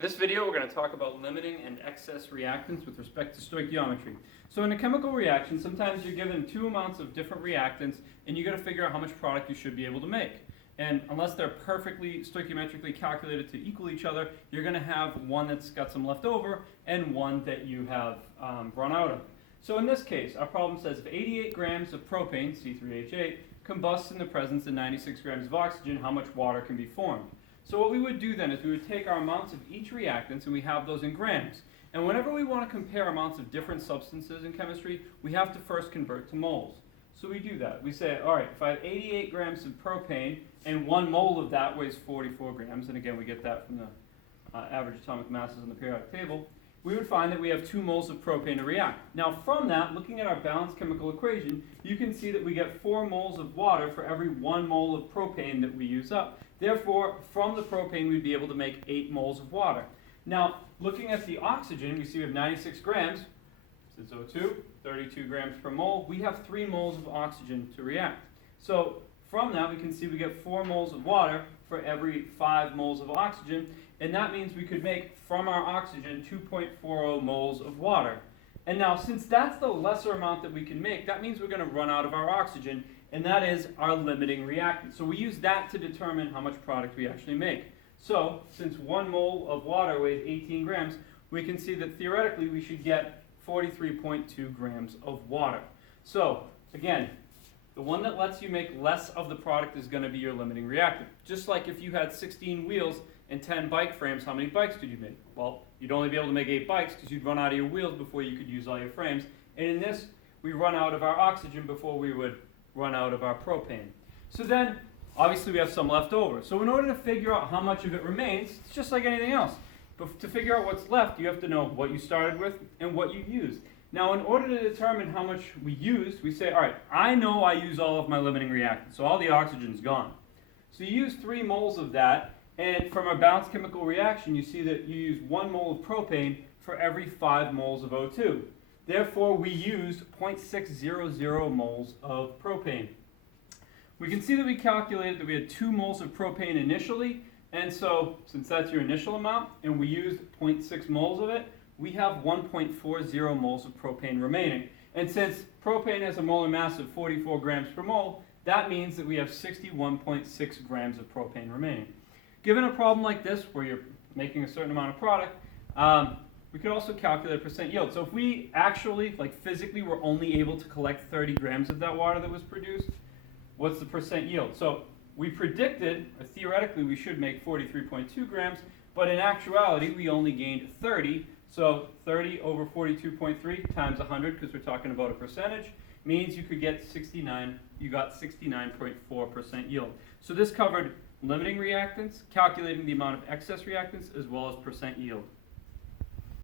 In this video, we're going to talk about limiting and excess reactants with respect to stoichiometry. So in a chemical reaction, sometimes you're given two amounts of different reactants, and you got to figure out how much product you should be able to make. And unless they're perfectly stoichiometrically calculated to equal each other, you're going to have one that's got some left over and one that you have run out of. So in this case, our problem says if 88 grams of propane, C3H8, combusts in the presence of 96 grams of oxygen, how much water can be formed? So what we would do then is we would take our amounts of each reactant, and we have those in grams. And whenever we want to compare amounts of different substances in chemistry, we have to first convert to moles. So we do that. We say, all right, if I have 88 grams of propane, and 1 mole of that weighs 44 grams, and again we get that from the average atomic masses on the periodic table, we would find that we have 2 moles of propane to react. Now from that, looking at our balanced chemical equation, you can see that we get 4 moles of water for every 1 mole of propane that we use up. Therefore, from the propane, we'd be able to make 8 moles of water. Now, looking at the oxygen, we see we have 96 grams, since O2, 32 grams per mole. We have 3 moles of oxygen to react. So from that, we can see we get 4 moles of water for every 5 moles of oxygen, and that means we could make from our oxygen 2.40 moles of water. And now, since that's the lesser amount that we can make, that means we're going to run out of our oxygen, and that is our limiting reactant. So we use that to determine how much product we actually make. So, since 1 mole of water weighs 18 grams, we can see that theoretically we should get 43.2 grams of water. So, again, the one that lets you make less of the product is going to be your limiting reactant. Just like if you had 16 wheels and 10 bike frames, how many bikes did you make? Well, you'd only be able to make 8 bikes because you'd run out of your wheels before you could use all your frames. And in this, we run out of our oxygen before we would run out of our propane. So then, obviously we have some left over. So in order to figure out how much of it remains, it's just like anything else. But to figure out what's left, you have to know what you started with and what you used. Now, in order to determine how much we used, we say, all right, I know I use all of my limiting reactant, so all the oxygen's gone. So you use 3 moles of that, and from a balanced chemical reaction, you see that you use 1 mole of propane for every 5 moles of O2. Therefore, we used 0.600 moles of propane. We can see that we calculated that we had 2 moles of propane initially, and so since that's your initial amount, and we used 0.6 moles of it, we have 1.40 moles of propane remaining. And since propane has a molar mass of 44 grams per mole, that means that we have 61.6 grams of propane remaining. Given a problem like this, where you're making a certain amount of product, we could also calculate percent yield. So if we actually, physically, were only able to collect 30 grams of that water that was produced, what's the percent yield? So we predicted, or theoretically, we should make 43.2 grams, but in actuality, we only gained 30. So 30 over 42.3 times 100, because we're talking about a percentage, means you could get 69, you got 69.4% yield. So this covered limiting reactants, calculating the amount of excess reactants, as well as percent yield.